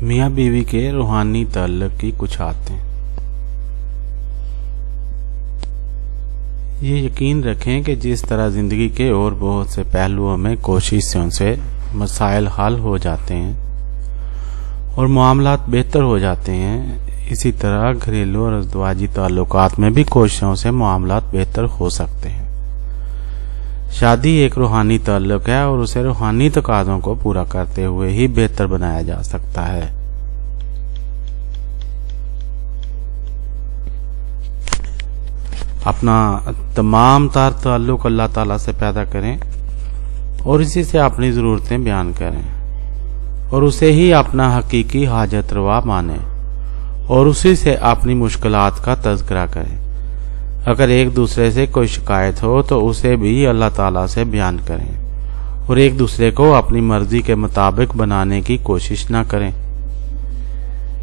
میاں بیوی کے روحانی تعلق کی کچھ آتیں۔ یہ یقین رکھیں کہ جس طرح زندگی کے اور بہت سے پہلوؤں میں کوششوں سے مسائل حل ہو جاتے ہیں اور معاملات بہتر ہو جاتے ہیں، اسی طرح گھریلو اور ازدواجی تعلقات میں بھی کوششوں سے معاملات بہتر ہو سکتے ہیں۔ شادی ایک روحانی تعلق ہے اور اسے روحانی تقاضوں کو پورا کرتے ہوئے ہی بہتر بنایا جا سکتا ہے۔ اپنا تمام تر تعلق اللہ تعالیٰ سے پیدا کریں اور اسی سے اپنی ضرورتیں بیان کریں اور اسے ہی اپنا حقیقی حاجت روا مانیں اور اسی سے اپنی مشکلات کا تذکرہ کریں۔ اگر ایک دوسرے سے کوئی شکایت ہو تو اسے بھی اللہ تعالیٰ سے بیان کریں اور ایک دوسرے کو اپنی مرضی کے مطابق بنانے کی کوشش نہ کریں۔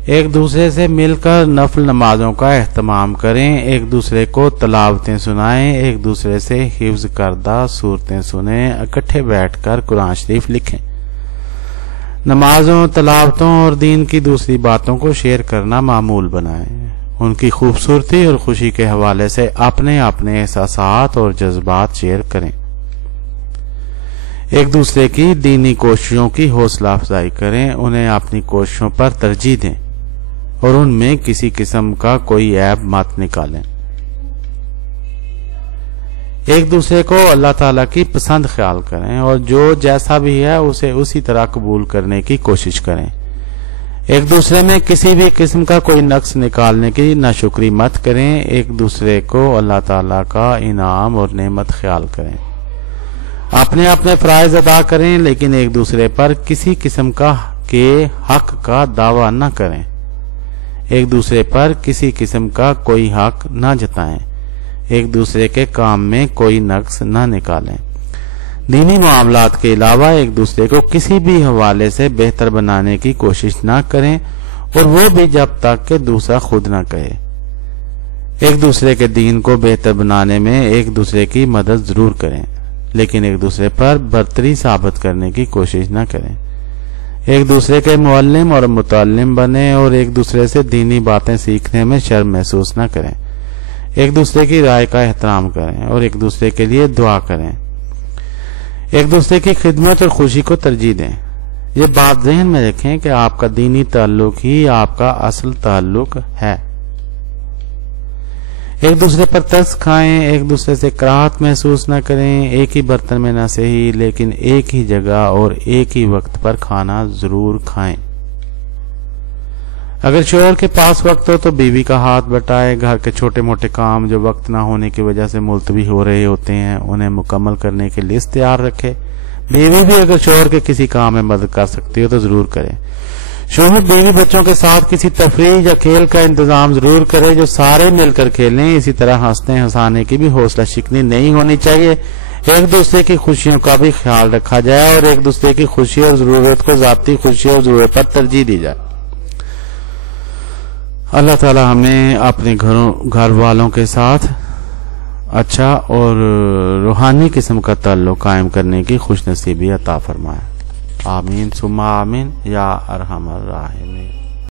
ایک دوسرے سے مل کر نفل نمازوں کا اہتمام کریں، ایک دوسرے کو تلاوتیں سنائیں، ایک دوسرے سے حفظ کردہ صورتیں سنیں، اکٹھے بیٹھ کر قرآن شریف لکھیں۔ نمازوں، تلاوتوں اور دین کی دوسری باتوں کو شیئر کرنا معمول بنائیں۔ ان کی خوبصورتی اور خوشی کے حوالے سے اپنے اپنے احساسات اور جذبات شیئر کریں۔ ایک دوسرے کی دینی کوششوں کی حوصلہ افزائی کریں، انہیں اپنی کوششوں پر ترجیح دیں اور ان میں کسی قسم کا کوئی عیب مت نکالیں۔ ایک دوسرے کو اللہ تعالیٰ کی پسند خیال کریں اور جو جیسا بھی ہے اسے اسی طرح قبول کرنے کی کوشش کریں۔ ایک دوسرے میں کسی بھی قسم کا کوئی نقص نکالنے کی ناشکری مت کریں، ایک دوسرے کو اللہ تعالیٰ کا انعام اور نعمت خیال کریں۔ اپنے اپنے فرائض ادا کریں لیکن ایک دوسرے پر کسی قسم کے حق کا دعویٰ نہ کریں۔ ایک دوسرے پر کسی قسم کا کوئی حق نہ جتائیں، ایک دوسرے کے کام میں کوئی نقص نہ نکالیں۔ دینی معاملات کے علاوہ ایک دوسرے کو کسی بھی حوالے سے بہتر بنانے کی کوشش نہ کریں اور وہ بھی جب تک کہ دوسرا خود نہ کہے۔ ایک دوسرے کے دین کو بہتر بنانے میں ایک دوسرے کی مدد ضرور کریں لیکن ایک دوسرے پر برتری ثابت کرنے کی کوشش نہ کریں۔ ایک دوسرے کے معلم اور متعلم بنیں اور ایک دوسرے سے دینی باتیں سیکھنے میں شرم محسوس نہ کریں۔ ایک دوسرے کی رائے کا احترام کریں اور ایک دوسرے کے لیے دعا کریں۔ ایک دوسرے کی خدمت اور خوشی کو ترجیح دیں۔ یہ بات ذہن میں رکھیں کہ آپ کا دینی تعلق ہی آپ کا اصل تعلق ہے۔ ایک دوسرے پر ترس کھائیں، ایک دوسرے سے کراہت محسوس نہ کریں، ایک ہی برتن میں نہ صحیح لیکن ایک ہی جگہ اور ایک ہی وقت پر کھانا ضرور کھائیں۔ اگر شوہر کے پاس وقت ہو تو بیوی کا ہاتھ بٹائے، گھر کے چھوٹے موٹے کام جو وقت نہ ہونے کی وجہ سے ملتوی ہو رہے ہوتے ہیں انہیں مکمل کرنے کی لسٹ تیار رکھے۔ بیوی بھی اگر شوہر کے کسی کام میں مدد کر سکتی ہو تو ضرور کرے۔ شوہر بیوی بچوں کے ساتھ کسی تفریح یا کھیل کا انتظام ضرور کرے جو سارے مل کر کھیلیں۔ اسی طرح ہنسنے ہنسانے کی بھی حوصلہ شکنی نہیں ہونی چاہیے۔ ایک دوسرے کی خوشیوں کا بھی خیال رکھا جائے اور ایک دوسرے کی خوشی اور ضرورت کو ذاتی خوشی اور ضرورت پر ترجیح دی جائے۔ اللہ تعالی ہمیں اپنے گھر والوں کے ساتھ اچھا اور روحانی قسم کا تعلق قائم کرنے کی خوش نصیبی عطا فرمائے۔ آمین ثم آمین یا ارحم الراحمین۔